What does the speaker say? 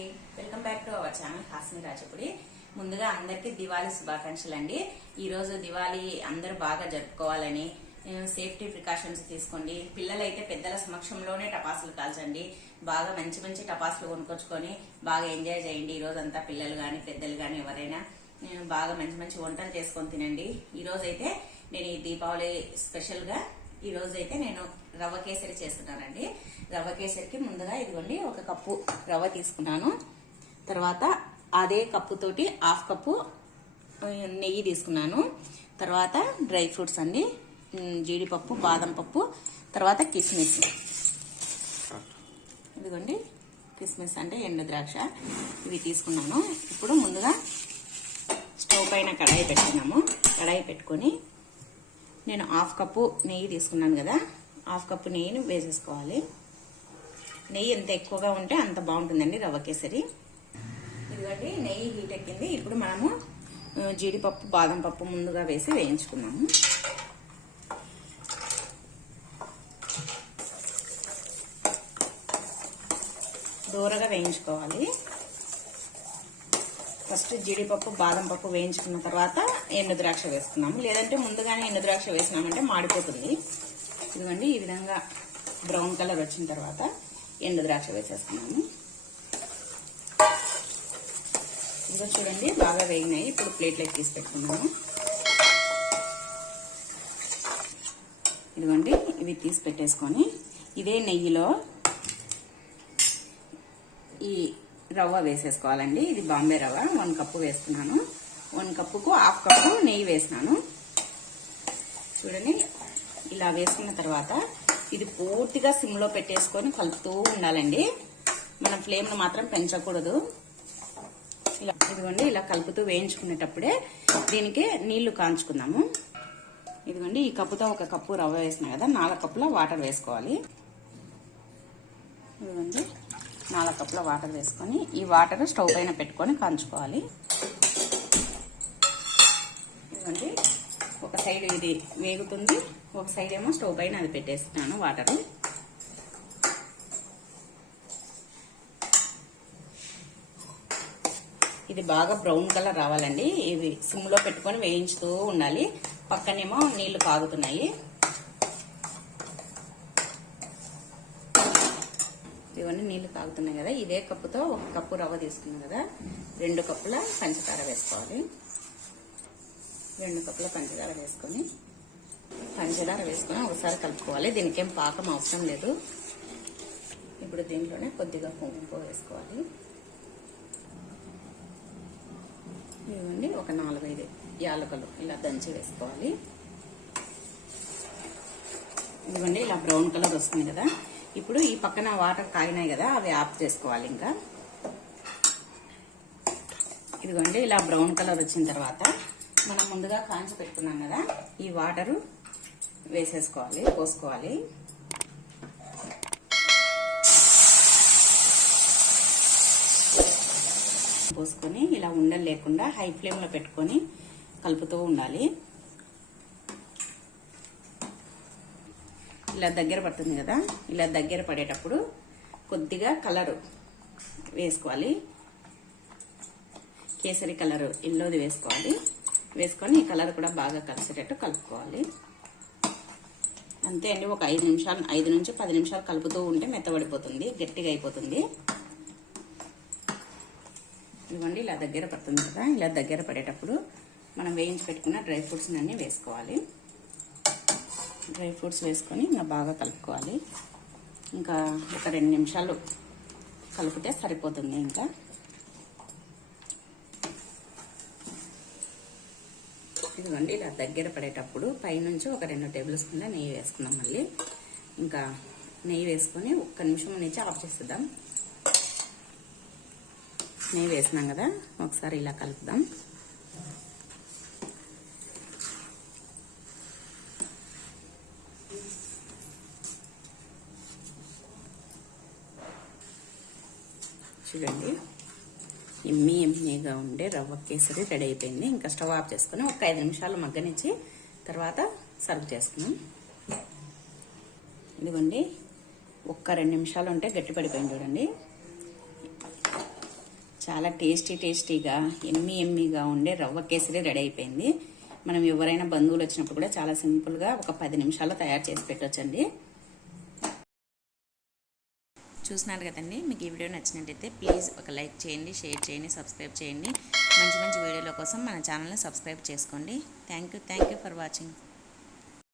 అండి welcome back to our channel Hasini Rajapudi. ముందుగా అందరికీ దివాళీ శుభాకాంక్షలు అండి ఈరోజు దివాళీ అందరూ బాగా జరుపుకోవాలని సేఫ్టీ ప్రికాషన్స్ తీసుకోండి. పిల్లలైతే పెద్దల సమక్షంలోనే టపాసులు కాల్చండి. బాగా మంచి మంచి టపాసులు కొనుక్కొచ్చుకొని బాగా ఎంజాయ్ చేయండి. ఈరోజు అంతా పిల్లలు కానీ పెద్దలు కానీ ఎవరైనా బాగా మంచి మంచి వంటలు చేసుకొని తినండి. ఈరోజైతే నేను ఈ దీపావళి స్పెషల్గా ఈ రోజు అయితే నేను రవ్వ కేసరి చేస్తున్నానండి. రవ్వ కేసరికి ముందుగా ఇదిగోండి ఒక కప్పు రవ్వ తీసుకున్నాను. తర్వాత అదే కప్పుతోటి హాఫ్ కప్పు నెయ్యి తీసుకున్నాను. తర్వాత డ్రై ఫ్రూట్స్ అండి జీడిపప్పు బాదం పప్పు తర్వాత కిస్మిస్. ఇదిగోండి కిస్మిస్ అంటే ఎండు ద్రాక్ష. ఇవి తీసుకున్నాను. ఇప్పుడు ముందుగా స్టవ్ పైన కడాయి పెట్టుకున్నాము కడాయి పెట్టుకొని నేను హాఫ్ కప్పు నెయ్యి తీసుకున్నాను కదా. హాఫ్ కప్పు నెయ్యిని వేసేసుకోవాలి. నెయ్యి ఎంత ఎక్కువగా ఉంటే అంత బాగుంటుందండి రవ్వ కేసరి. ఇదిగండి నెయ్యి హీట్ ఎక్కింది. ఇప్పుడు మనము జీడిపప్పు బాదం పప్పు ముందుగా వేసి వేయించుకున్నాము దూరగా వేయించుకోవాలి. ఫస్ట్ జీడిపప్పు బాదం పప్పు వేయించుకున్న తర్వాత ఎండు ద్రాక్ష వేసుకున్నాము లేదంటే ముందుగానే ఎండు ద్రాక్ష వేసినామంటే మాడిపోతుంది. ఇదిగోండి ఈ విధంగా బ్రౌన్ కలర్ వచ్చిన తర్వాత ఎండు ద్రాక్ష వేసేసుకున్నాము. ఇదిగో చూడండి బాగా వేగినాయి. ఇప్పుడు ప్లేట్లోకి తీసి పెట్టుకున్నాము. ఇదిగోండి ఇవి తీసి పెట్టేసుకొని ఇదే నెయ్యిలో ఈ రవ్వ వేసేసుకోవాలండి. ఇది బాంబే రవ్వ. వన్ కప్పు వేసుకున్నాను వన్ కప్పుకు హాఫ్ కప్పు నెయ్యి వేసినాను చూడండి. ఇలా వేసుకున్న తర్వాత ఇది పూర్తిగా సిమ్లో పెట్టేసుకొని కలుపుతూ ఉండాలండి. మన ఫ్లేమ్ను మాత్రం పెంచకూడదు. ఇలా ఇదిగోండి ఇలా కలుపుతూ వేయించుకునేటప్పుడే దీనికి నీళ్ళు కాంచుకుందాము. ఇదిగోండి ఈ కప్పుతో ఒక కప్పు రవ్వ వేసిన కదా నాలుగు కప్పుల వాటర్ వేసుకోవాలి. ఇదిగోండి. నాలుగు కప్పుల వాటర్ వేసుకొని ఈ వాటర్ స్టవ్ పైన పెట్టుకొని కాంచుకోవాలి. ఇదిగోండి ఒక సైడ్ ఇది వేగుతుంది ఒక సైడ్ ఏమో స్టవ్ పైన అది పెట్టేస్తున్నాను వాటర్. ఇది బాగా బ్రౌన్ కలర్ రావాలండి. ఇవి సిమ్లో పెట్టుకొని వేయించుతూ ఉండాలి. పక్కనేమో నీళ్ళు కాగుతున్నాయి. ఇవన్నీ నీళ్ళు తాగుతున్నాయి కదా. ఇదే కప్పుతో ఒక కప్పు రవ్వ తీసుకున్నాం కదా. రెండు కప్పుల పంచదార వేసుకోవాలి. రెండు కప్పుల పంచదార వేసుకొని పంచదార వేసుకొని ఒకసారి కలుపుకోవాలి. దీనికేం పాకం అవసరం లేదు. ఇప్పుడు దీంట్లోనే కొద్దిగా కుంకుమ వేసుకోవాలి. ఇవ్వండి ఒక నాలుగైదు యాలకులు ఇలా దంచి వేసుకోవాలి. ఇదిగోండి ఇలా బ్రౌన్ కలర్ వస్తుంది కదా. ఇప్పుడు ఈ పక్కన వాటర్ కాగినాయి కదా అవి ఆఫ్ చేసుకోవాలి ఇంకా. ఇదిగోండి ఇలా బ్రౌన్ కలర్ వచ్చిన తర్వాత మనం ముందుగా కాంచి పెట్టుకున్నాం కదా ఈ వాటరు వేసేసుకోవాలి పోసుకోవాలి. పోసుకొని ఇలా ఉండలు లేకుండా హై ఫ్లేమ్లో పెట్టుకొని కలుపుతూ ఉండాలి. ఇలా దగ్గర పడుతుంది కదా ఇలా దగ్గర పడేటప్పుడు కొద్దిగా కలరు వేసుకోవాలి. కేసరి కలరు ఇల్లోది వేసుకోవాలి. వేసుకొని ఈ కలర్ కూడా బాగా కలిసేటట్టు కలుపుకోవాలి. అంతే అండి ఒక ఐదు నిమిషాలు ఐదు నుంచి పది నిమిషాలు కలుపుతూ ఉంటే మెత్తబడిపోతుంది గట్టిగా అయిపోతుంది. ఇవ్వండి ఇలా దగ్గర పడుతుంది కదా ఇలా దగ్గర పడేటప్పుడు మనం వేయించి పెట్టుకున్న డ్రై ఫ్రూట్స్ అన్నీ వేసుకోవాలి. డ్రై ఫ్రూట్స్ వేసుకొని ఇంకా బాగా కలుపుకోవాలి. ఇంకా ఒక రెండు నిమిషాలు కలిపితే సరిపోతుంది ఇంకా. ఇదిగోండి ఇలా దగ్గర పడేటప్పుడు పైనుంచి ఒక రెండు టేబుల్ స్పూన్ల నెయ్యి వేసుకుందాం మళ్ళీ. ఇంకా నెయ్యి వేసుకొని ఒక్క నిమిషం నుంచి ఆఫ్ చేసేద్దాం. నెయ్యి వేసినాం కదా ఒకసారి ఇలా కలుపుదాం. చూడండి. ఎమ్మి ఎమ్మిగా ఉండే రవ్వ కేసరి రెడీ అయిపోయింది. ఇంకా స్టవ్ ఆఫ్ చేసుకుని ఒక ఐదు నిమిషాలు మగ్గనిచ్చి తర్వాత సర్వ్ చేసుకున్నాం ఇదిగోండి. ఒక్క రెండు నిమిషాలు ఉంటే గట్టి పడిపోయింది చూడండి. చాలా టేస్టీ టేస్టీగా ఎమ్మి ఎమ్మిగా ఉండే రవ్వ కేసరి రెడీ అయిపోయింది. మనం ఎవరైనా బంధువులు వచ్చినప్పుడు కూడా చాలా సింపుల్గా ఒక పది నిమిషాల్లో తయారు చేసి పెట్టొచ్చండి. చూసినారు కదండి మీకు ఈ వీడియో నచ్చినట్టయితే ప్లీజ్ ఒక లైక్ చేయండి షేర్ చేయండి సబ్స్క్రైబ్ చేయండి. మంచి మంచి వీడియోల కోసం మన ఛానల్ని సబ్స్క్రైబ్ చేసుకోండి. Thank you thank you for watching.